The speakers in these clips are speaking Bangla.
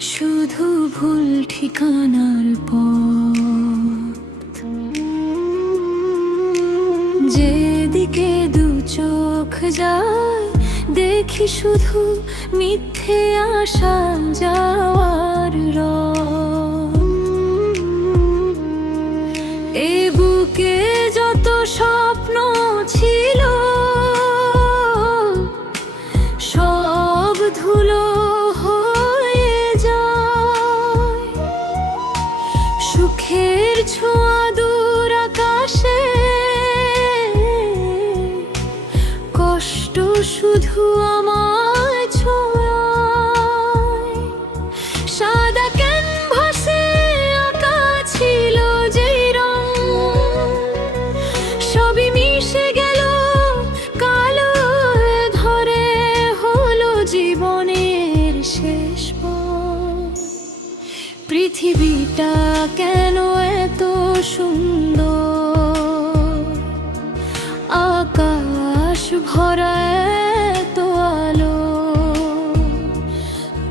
শুধু ভুল ঠিকানার পথ। যেদিকে দু চোখ যায় দেখি শুধু মিথ্যে আসা যাওয়ার রথ। এ বুকে যত স্বপ্ন ছিল সব ধুলো হয়ে যায়। সুখের ছোঁয়া দূর আকাশে, কষ্ট শুধু আমায় ছোঁয়ায়। সাদা ক্যানভাসে আঁকা ছিল যেই রং, সবই মিশে গেল কালো ধরে, হলো জীবনের শেষ পথ। পৃথিবীটা কেন এত সুন্দর, আকাশ ভরা এত আলো,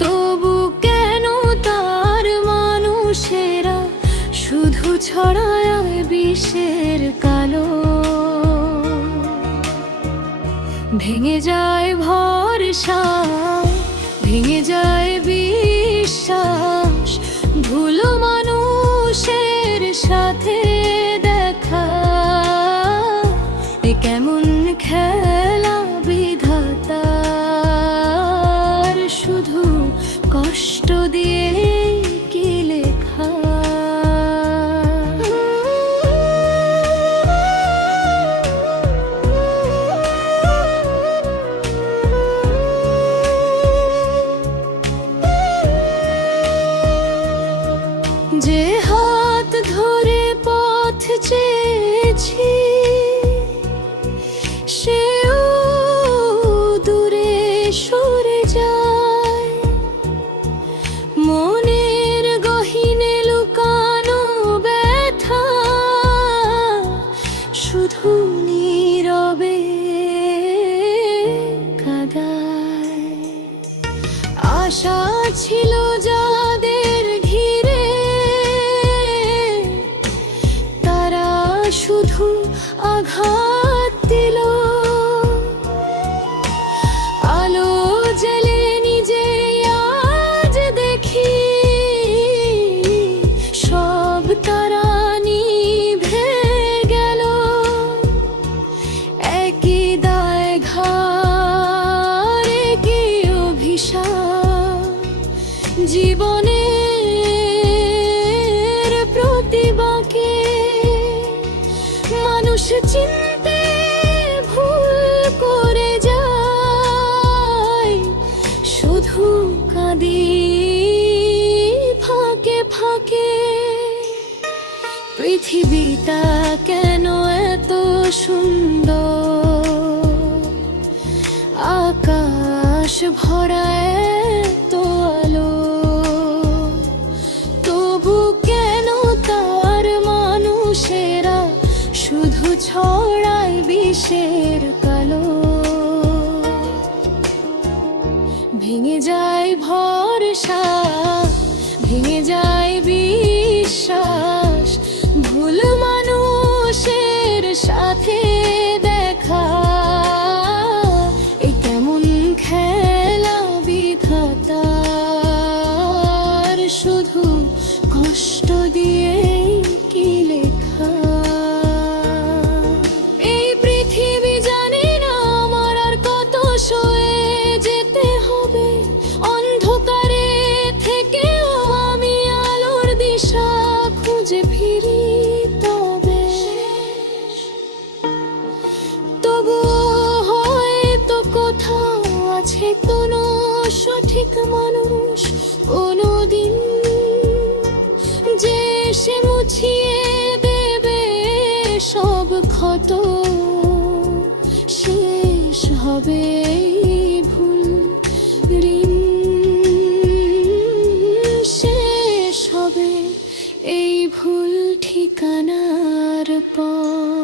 তবু কেন তার মানুষেরা শুধু ছড়ায় বিষের কালো। ভেঙে যায় ভরসা, ভেঙে যায় বিশ্বাস, ভুলো মানুষের সাথে দেখা। এ কেমন খেলা বিধাতার, শুধু কষ্ট দিয়ে কি লেখা। যে হাত ধরে পথ চেয়েছি সেও দূরে সরে যায়। মনের গহীনে লুকানো ব্যথা শুধু নীরবে কাঁদায়। আশা ছিল যাদের ঘিরে, তারা শুধু আঘাত দিল। আলো জেলে নিজে আজ দেখি সব তারা নিভে গেল। একই দায় ঘাড়, একই অভিশাপ, জীবনের প্রতিবাকে মানুষ চিনতে ভুল করে যায়। শুধু কাঁদি ফাঁকে ফাঁকে। পৃথিবীটা কেন এত সুন্দর, আকাশ ভরা এত আলো, তবু কেন তার মানুষেরা শুধু ছড়ায় বিষের কালো। ভেঙে যায় ভরসা, ভেঙে যায় বিশ্বাস, ভুল মানুষের সাথে দেখা। এ কেমন খেলা বিধাতার, শুধু কষ্ট দিয়ে কি লেখা। এই পৃথিবী জানি না আমার আর কত সয়ে যেতে হবে। অন্ধকারে থেকেও আমি আলোর দিশা খুঁজে ফিরি, তবু হয়তো কোথাও আছে কোনো সঠিক মানুষ, কোনোদিন যে সে মুছিয়ে দেবে সব ক্ষত। শেষ হবে ভুল ঋণ, শেষ হবে এই ভুল ঠিকানার পথ।